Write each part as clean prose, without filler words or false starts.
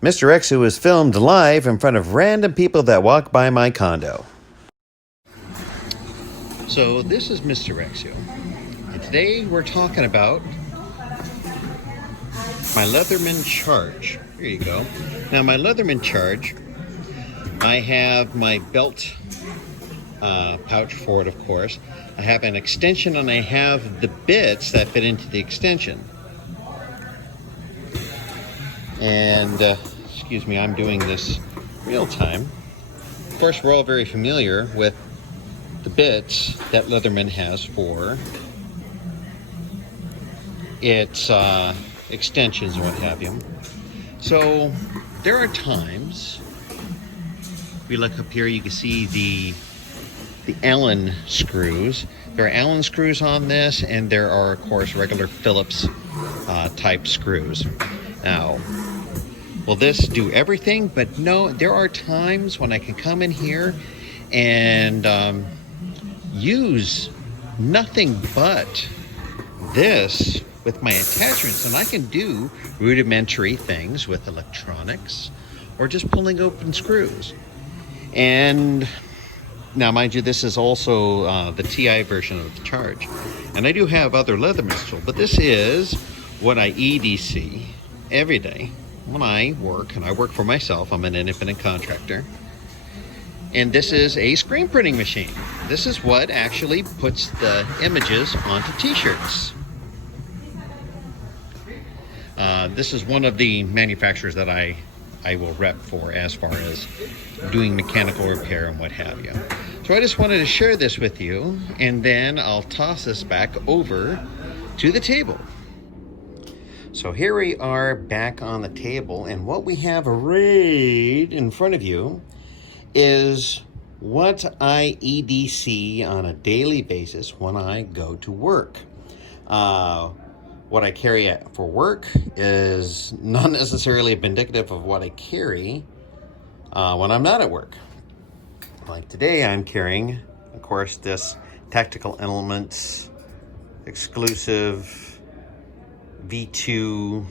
Mr. Exu is filmed live in front of random people that walk by my condo. So this is Mr. Exu, and today we're talking about my Leatherman Charge. Here you go. Now my Leatherman Charge, I have my belt pouch for it, of course. I have an extension and I have the bits that fit into the extension. And excuse me, I'm doing this real time. Of course, we're all very familiar with the bits that Leatherman has for its extensions and what have you. So there are times, if you look up here, you can see the Allen screws. There are Allen screws on this, and there are, of course, regular Phillips type screws. Now, will this do everything? But no, there are times when I can come in here and use nothing but this with my attachments, and I can do rudimentary things with electronics or just pulling open screws. And now, mind you, this is also the TI version of the Charge. And I do have other Leatherman tools, but this is what I EDC every day when I work, and I work for myself. I'm an independent contractor. And this is a screen printing machine. This is what actually puts the images onto t-shirts. This is one of the manufacturers that I will rep for as far as doing mechanical repair and what have you. So I just wanted to share this with you, and then I'll toss this back over to the table. So here we are back on the table, and what we have arrayed in front of you is what I EDC on a daily basis when I go to work. What I carry for work is not necessarily indicative of what I carry when I'm not at work. Like today, I'm carrying, of course, this Tactical Elements exclusive V2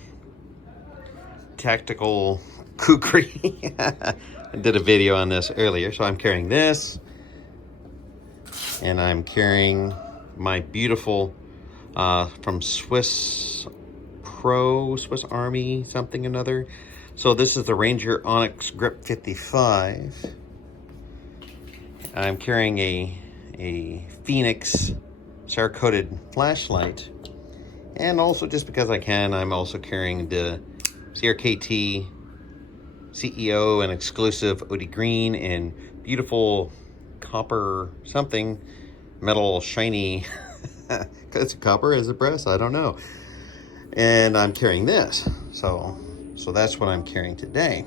tactical kukri. I did a video on this earlier, so I'm carrying this, and I'm carrying my beautiful from Swiss Army something another. So this is the Ranger Onyx Grip 55. I'm carrying a Phoenix Cerakoted flashlight, and also just because I can, I'm also carrying the CRKT CEO and exclusive OD green and beautiful copper something metal shiny. It's copper as a brass, I don't know. And I'm carrying this, so that's what I'm carrying today.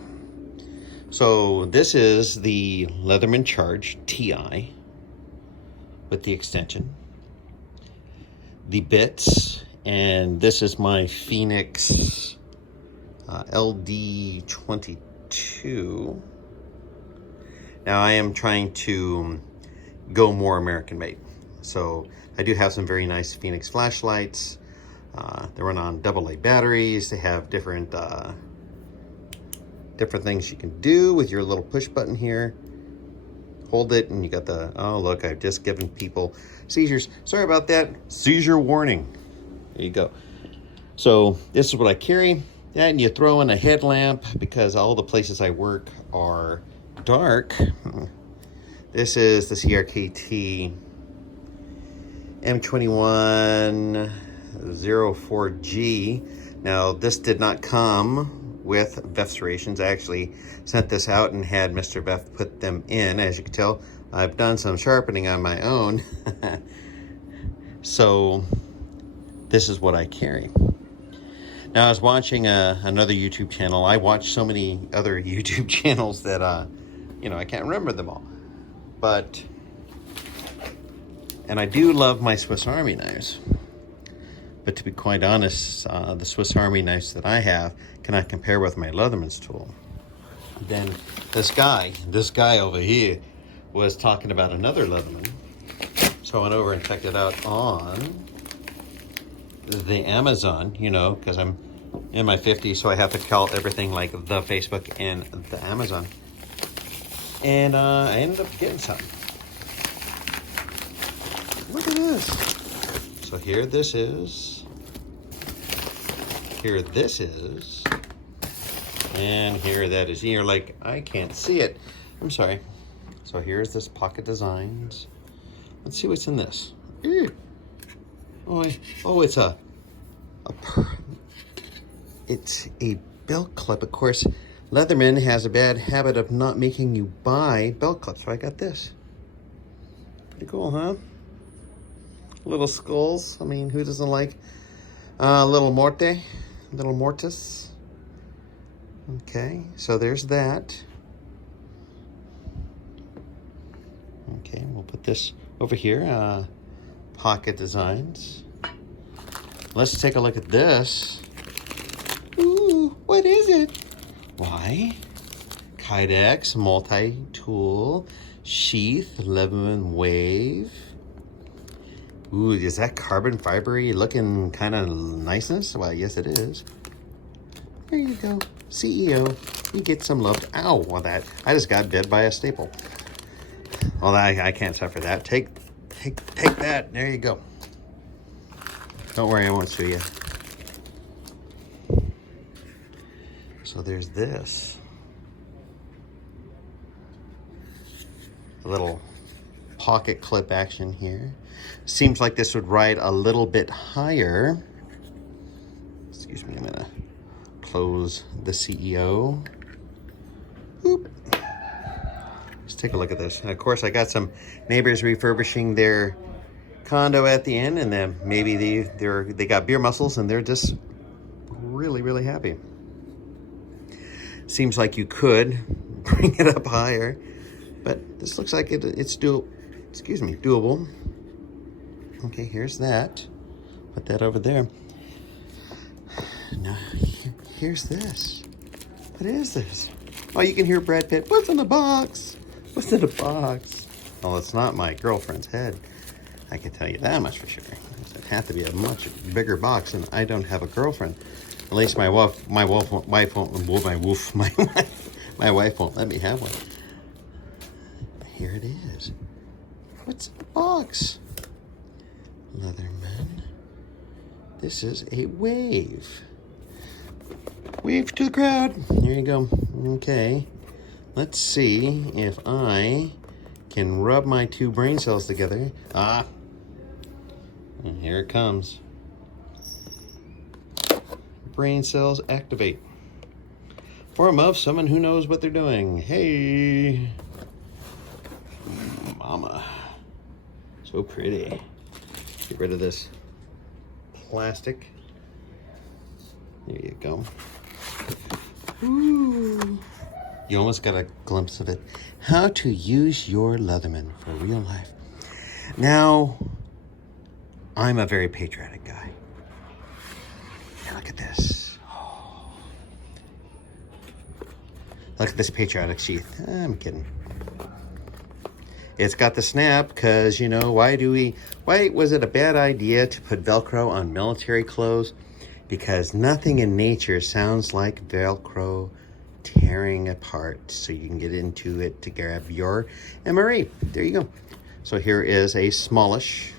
So this is the Leatherman Charge TI with the extension, the bits, and this is my Phoenix LD22. Now I am trying to go more American made. So I do have some very nice Phoenix flashlights. They run on AA batteries. They have different things you can do with your little push button here. Hold it and you got the, oh look, I've just given people seizures. Sorry about that, seizure warning. There you go. So this is what I carry. And you throw in a headlamp because all the places I work are dark. This is the CRKT M2104G. Now this did not come with VEF serrations. I actually sent this out and had Mr. VEF put them in. As you can tell, I've done some sharpening on my own. So this is what I carry. Now, I was watching another YouTube channel. I watch so many other YouTube channels that, I can't remember them all. But, and I do love my Swiss Army knives. But to be quite honest, the Swiss Army knives that I have cannot compare with my Leatherman's tool. Then this guy over here was talking about another Leatherman. So I went over and checked it out on the Amazon, because I'm in my 50s, so I have to call everything like the Facebook and the Amazon. And I ended up getting some. Look at this. So here this is. Here this is. And here that is. You're like, I can't see it. I'm sorry. So here's this Pocket Designs. Let's see what's in this. Oh, it's it's a belt clip. Of course, Leatherman has a bad habit of not making you buy belt clips. So I got this. Pretty cool, huh? Little skulls. I mean, who doesn't like little mortis? Okay, so there's that. Okay, we'll put this over here. Pocket Designs. Let's take a look at this. Ooh, what is it? Why? Kydex multi-tool sheath, Leatherman Wave. Ooh, is that carbon fibery looking kind of niceness? Well, yes it is. There you go. CEO, you get some love. Ow, well that, I just got bit by a staple. Well, I can't suffer that. Take that. There you go. Don't worry, I won't sue you. So there's this. A little pocket clip action here. Seems like this would ride a little bit higher. Excuse me, I'm gonna close the CEO. Oop. Let's take a look at this. And of course, I got some neighbors refurbishing their condo at the end, and then maybe they got beer muscles and they're just really happy. Seems like you could bring it up higher, but this looks like it's doable. Okay, here's that. Put that over there. Now, here's this. What is this? Oh, you can hear Brad Pitt. What's in the box? What's in the box? Well, it's not my girlfriend's head. I can tell you that much for sure. It had to be a much bigger box, and I don't have a girlfriend. At least my wife won't let me have one. Here it is. What's in the box? Leatherman. This is a wave. Wave to the crowd. There you go. Okay. Let's see if I can rub my two brain cells together. Ah. And here it comes. Brain cells activate. Form of someone who knows what they're doing. Hey. Mama. So pretty. Get rid of this plastic. There you go. Ooh. You almost got a glimpse of it. How to use your Leatherman for real life. Now, I'm a very patriotic guy. Now look at this. Oh. Look at this patriotic sheath. I'm kidding. It's got the snap because, you know, why was it a bad idea to put Velcro on military clothes? Because nothing in nature sounds like Velcro tearing apart, so you can get into it to grab your MRE. There you go. So here is a smallish,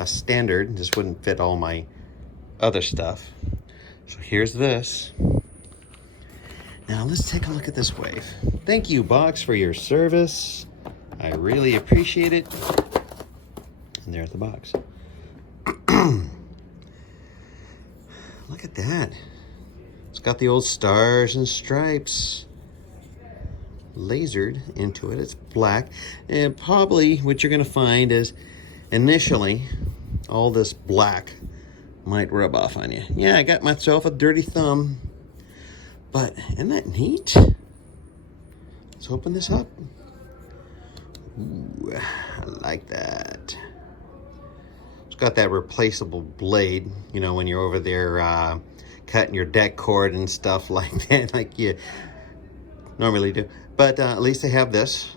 a standard. This wouldn't fit all my other stuff. So here's this. Now let's take a look at this wave. Thank you, box, for your service. I really appreciate it. And there's the box. Look at that. It's got the old stars and stripes lasered into it. It's black. And probably what you're going to find is initially all this black might rub off on you. Yeah, I got myself a dirty thumb. But isn't that neat? Let's open this up. Ooh, I like that. It's got that replaceable blade, you know, when you're over there cutting your deck cord and stuff like that, like you normally do. But at least I have this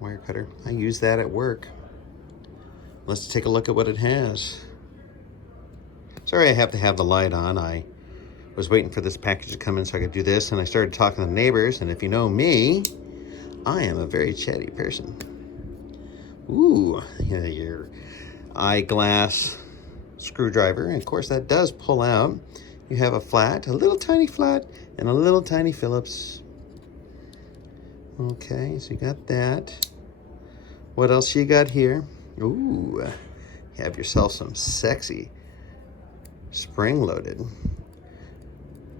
wire cutter. I use that at work. Let's take a look at what it has. Sorry I have to have the light on. I was waiting for this package to come in so I could do this, and I started talking to the neighbors, and if you know me, I am a very chatty person. Ooh, yeah, your eyeglass screwdriver, and of course that does pull out. You have a flat, a little tiny flat, and a little tiny Phillips. Okay, so you got that. What else you got here? Ooh, you have yourself some sexy spring-loaded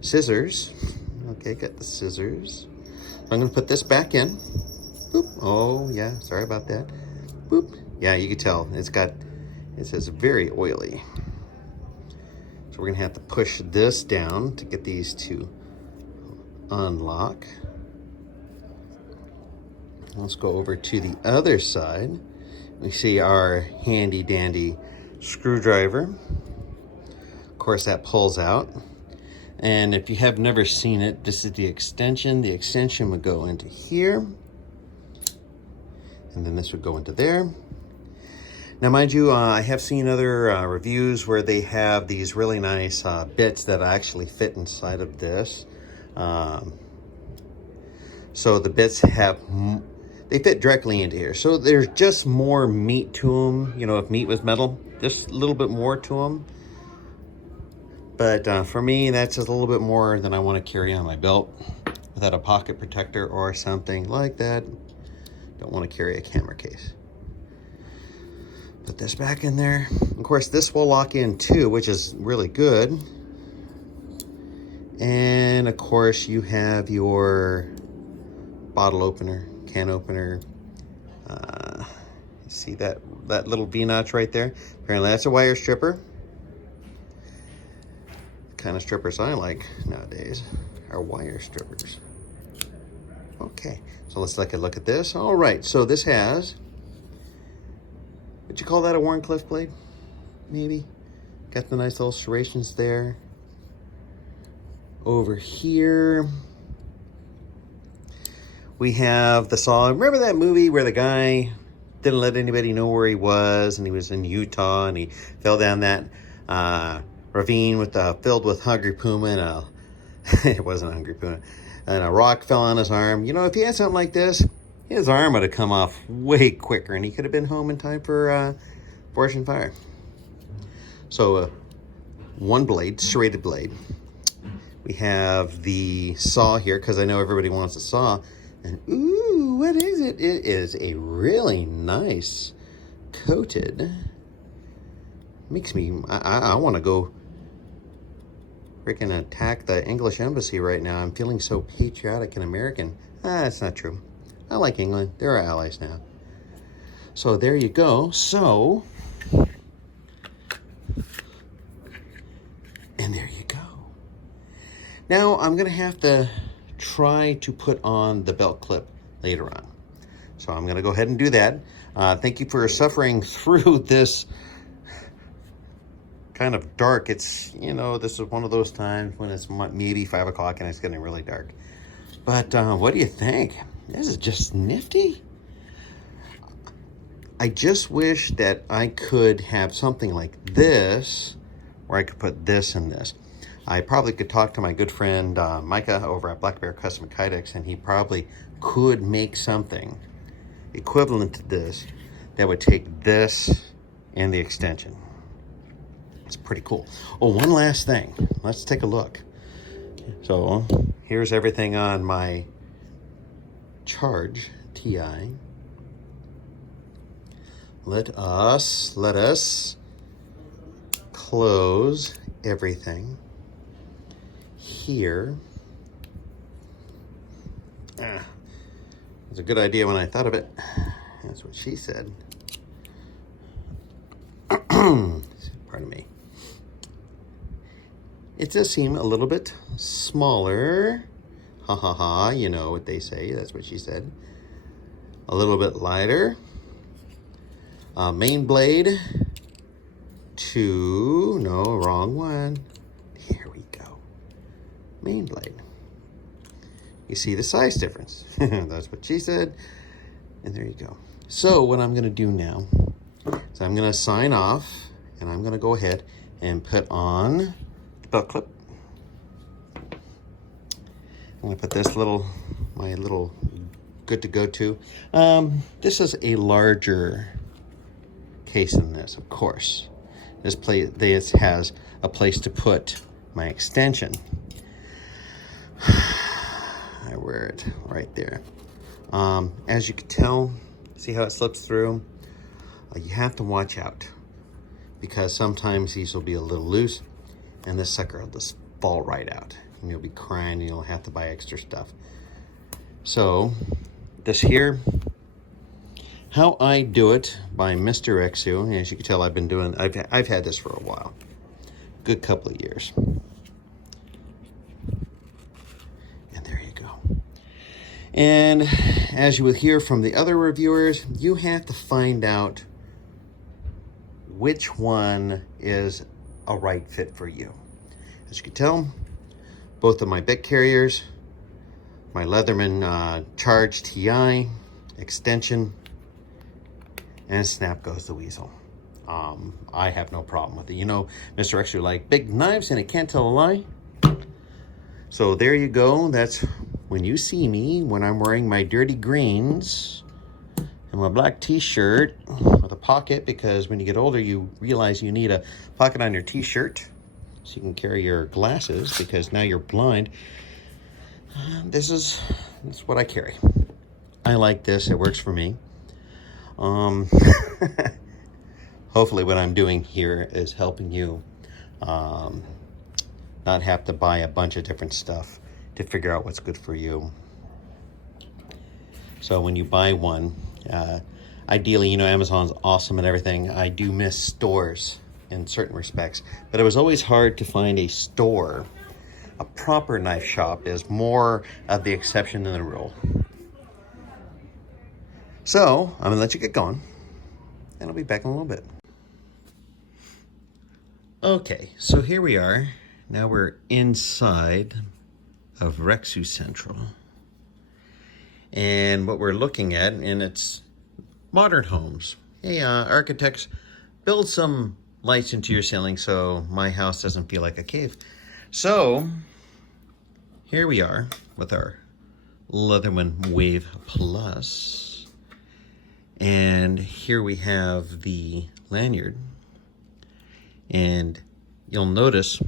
scissors. Okay, got the scissors. I'm gonna put this back in. Boop. Oh yeah, sorry about that. Boop. Yeah, you can tell it says very oily. So we're gonna have to push this down to get these to unlock. Let's go over to the other side. We see our handy dandy screwdriver. Of course, that pulls out. And if you have never seen it, this is the extension. The extension would go into here. And then this would go into there. Now, mind you, I have seen other reviews where they have these really nice bits that actually fit inside of this. So the bits they fit directly into here. So there's just more meat to them. You know, if meat was metal, just a little bit more to them. But for me, that's just a little bit more than I want to carry on my belt without a pocket protector or something like that. Don't want to carry a camera case. Put this back in there. Of course, this will lock in too, which is really good. And of course, you have your bottle opener, can opener. You see that little V-notch right there? Apparently that's a wire stripper. The kind of strippers I like nowadays are wire strippers. Okay, so let's take a look at this. All right, so this has, would you call that a Warncliffe blade? Maybe. Got the nice little serrations there. Over here, we have the saw. Remember that movie where the guy didn't let anybody know where he was, and he was in Utah, and he fell down that ravine filled with hungry puma, and it wasn't a hungry puma, and a rock fell on his arm. You know, if he had something like this, his arm would have come off way quicker, and he could have been home in time for forest fire. So, one blade, serrated blade. We have the saw here, because I know everybody wants a saw. And ooh, what is it? It is a really nice coated. Makes me, I want to go freaking attack the English embassy right now. I'm feeling so patriotic and American. That's not true. I like England. They're our allies now. So there you go. So, and there you go. Now I'm going to have to try to put on the belt clip later on. So I'm going to go ahead and do that. Thank you for suffering through this kind of dark. It's, you know, this is one of those times when it's maybe 5 o'clock and it's getting really dark. But what do you think? This is just nifty. I just wish that I could have something like this where I could put this in this. I probably could talk to my good friend Micah over at Black Bear Custom Kydex, and he probably could make something equivalent to this that would take this and the extension. It's pretty cool. Oh, one last thing. Let's take a look. So here's everything on my Charge TI. Let us close everything here. It's a good idea when I thought of it. That's what she said. Pardon me. It does seem a little bit smaller. Ha ha ha, you know what they say. That's what she said. A little bit lighter. Main blade. No, wrong one. Here we go. Main blade. You see the size difference. That's what she said. And there you go. So what I'm going to do now is I'm going to sign off, and I'm going to go ahead and put on the belt clip. I'm gonna put this my little good to go to. This is a larger case than this, of course. This has a place to put my extension. I wear it right there. As you can tell, see how it slips through? You have to watch out because sometimes these will be a little loose and this sucker will just fall right out and you'll be crying and you'll have to buy extra stuff. So this here, how I do it by Mr. Exu. As you can tell, I've had this for a while, good couple of years. And there you go. And as you would hear from the other reviewers, you have to find out which one is a right fit for you. As you can tell, both of my bit carriers, my Leatherman Charge TI extension, and snap goes the weasel. I have no problem with it. You know, Mr. Extra like big knives and it can't tell a lie. So there you go. That's when you see me when I'm wearing my dirty greens and my black t-shirt with a pocket, because when you get older you realize you need a pocket on your t-shirt so you can carry your glasses because now you're blind. This is what I carry. I like this. It works for me. Hopefully what I'm doing here is helping you not have to buy a bunch of different stuff to figure out what's good for you. So when you buy one, ideally, you know, Amazon's awesome and everything. I do miss stores in certain respects, but it was always hard to find a store. A proper knife shop is more of the exception than the rule. So I'm gonna let you get going and I'll be back in a little bit. Okay, so here we are. Now we're inside of Rexu Central. And what we're looking at, and it's modern homes. Hey, architects, build some lights into your ceiling so my house doesn't feel like a cave. So here we are with our Leatherman Wave Plus. And here we have the lanyard. And you'll notice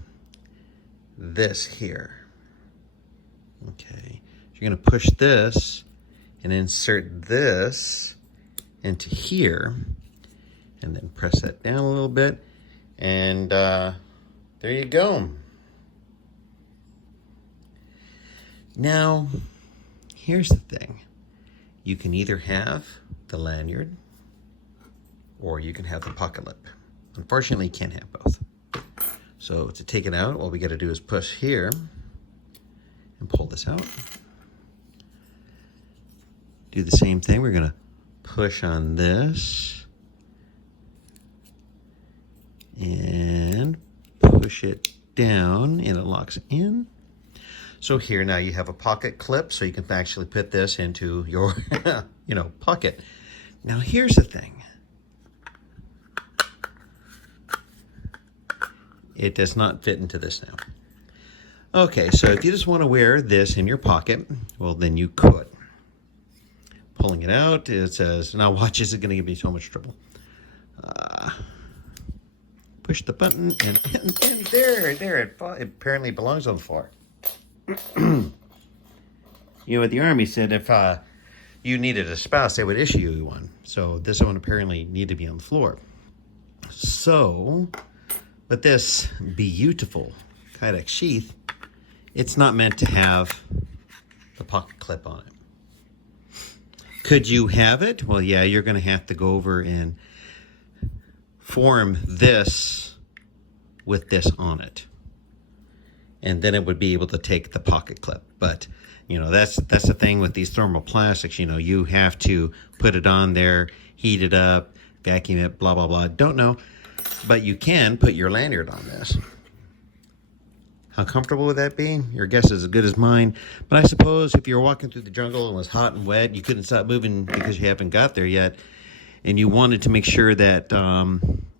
this here. Okay, you're gonna push this and insert this into here and then press that down a little bit and there you go. Now here's the thing, you can either have the lanyard or you can have the pocket lip. Unfortunately you can't have both. So to take it out, all we got to do is push here and pull this out. Do the same thing. We're going to push on this and push it down and it locks in. So here now you have a pocket clip so you can actually put this into your pocket. Now here's the thing. It does not fit into this now. Okay, so if you just want to wear this in your pocket, well, then you could. Pulling it out, it says, now watch, this is going to give me so much trouble. Push the button, and there, it apparently belongs on the floor. You know what the Army said, if you needed a spouse, they would issue you one. So this one apparently needed to be on the floor. So, with this beautiful Kydex sheath, it's not meant to have the pocket clip on it. Could you have it? Well, yeah, you're going to have to go over and form this with this on it. And then it would be able to take the pocket clip. But, you know, that's the thing with these thermoplastics. You know, you have to put it on there, heat it up, vacuum it, blah, blah, blah. Don't know. But you can put your lanyard on this. How comfortable would that be? Your guess is as good as mine. But I suppose if you're walking through the jungle and it was hot and wet, you couldn't stop moving because you haven't got there yet, and you wanted to make sure that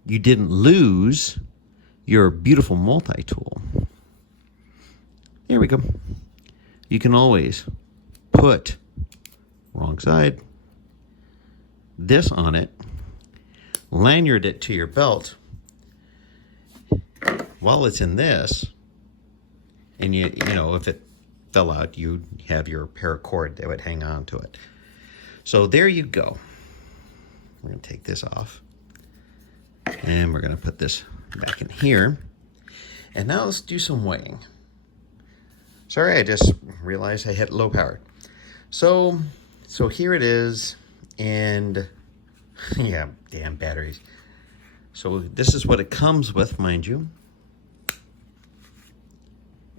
you didn't lose your beautiful multi-tool. There we go. you can always put, wrong side, this on it, lanyard it to your belt while it's in this, and you know, if it fell out, you'd have your paracord that would hang on to it. So there you go. We're going to take this off, and we're going to put this back in here. And now let's do some weighing. Sorry, I just realized I hit low power. So here it is, and yeah, damn batteries. So this is what it comes with, mind you.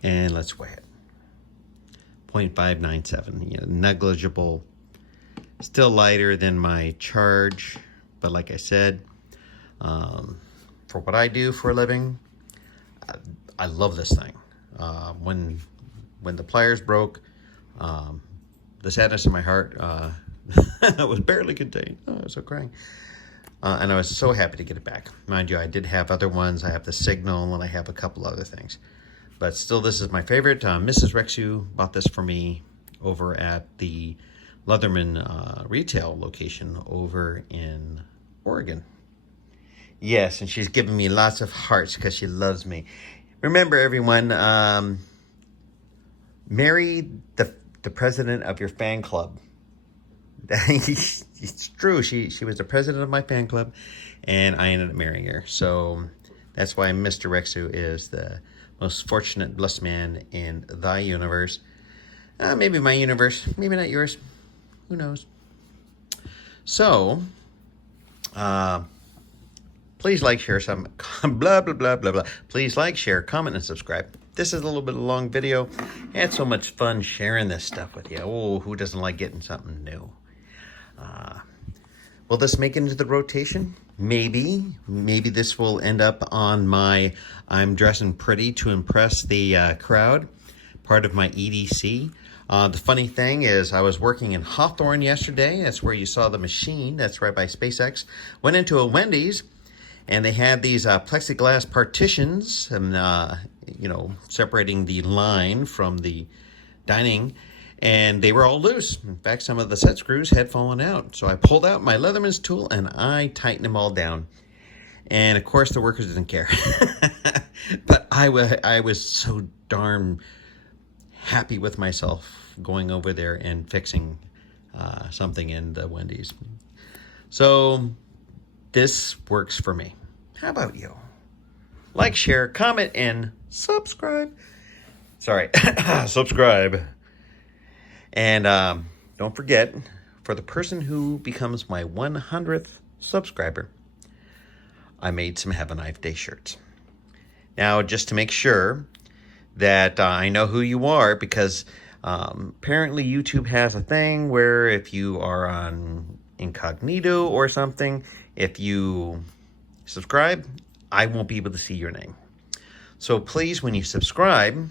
And let's weigh it. 0.597, you know, negligible. Still lighter than my charge, but like I said, for what I do for a living, I love this thing. When the pliers broke, the sadness in my heart was barely contained. Oh, I was so crying. And I was so happy to get it back. Mind you, I did have other ones. I have the Signal, and I have a couple other things. But still, this is my favorite. Mrs. Rexu bought this for me over at the Leatherman retail location over in Oregon. Yes, and she's giving me lots of hearts because she loves me. Remember, everyone, marry the president of your fan club. It's true. She was the president of my fan club, and I ended up marrying her. So that's why Mr. Rexu is the most fortunate, blessed man in thy universe. Maybe my universe, maybe not yours. Who knows? So, please like, share, some blah, blah, blah, blah, blah. Please like, share, comment, and subscribe. This is a little bit of a long video. I had so much fun sharing this stuff with you. Oh, who doesn't like getting something new? Will this make it into the rotation? Maybe. Maybe this will end up on my I'm dressing pretty to impress the crowd, part of my EDC. The funny thing is I was working in Hawthorne yesterday. That's where you saw the machine. That's right by SpaceX. Went into a Wendy's, and they had these plexiglass partitions, and you know, separating the line from the dining, and they were all loose. In fact, some of the set screws had fallen out. So I pulled out my Leatherman's tool and I tightened them all down. And of course, the workers didn't care. But I was so darn happy with myself going over there and fixing something in the Wendy's. So this works for me. How about you? Like, share, comment, and subscribe. Sorry, subscribe. And don't forget, for the person who becomes my 100th subscriber, I made some Have a Knife Day shirts. Now, just to make sure that I know who you are, because apparently YouTube has a thing where if you are on incognito or something, if you subscribe, I won't be able to see your name. So please, when you subscribe,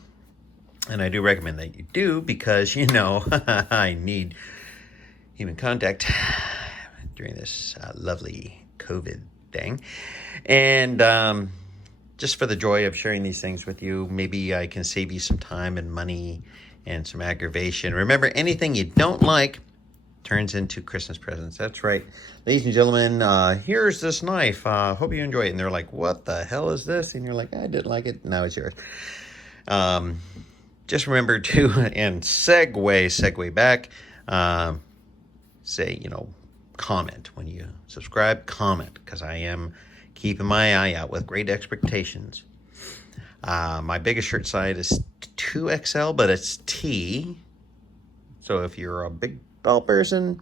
and I do recommend that you do, because, you know, I need human contact during this lovely COVID thing. And just for the joy of sharing these things with you, maybe I can save you some time and money and some aggravation. Remember, anything you don't like turns into Christmas presents. That's right. Ladies and gentlemen, here's this knife. Hope you enjoy it. And they're like, what the hell is this? And you're like, I didn't like it. Now it's yours. Just remember to, and segue back, say, you know, comment. When you subscribe, comment, because I am keeping my eye out with great expectations. My biggest shirt size is 2XL, but it's T. So if you're a big tall person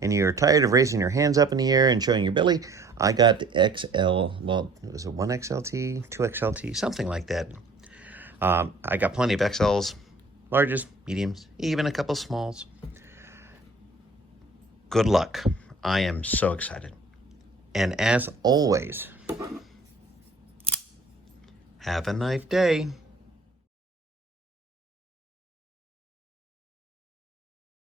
and you're tired of raising your hands up in the air and showing your belly, I got the XL, well, was it 1XLT, 2XLT, something like that. I got plenty of XLs, larges, mediums, even a couple smalls. Good luck. I am so excited. And as always, have a knife day.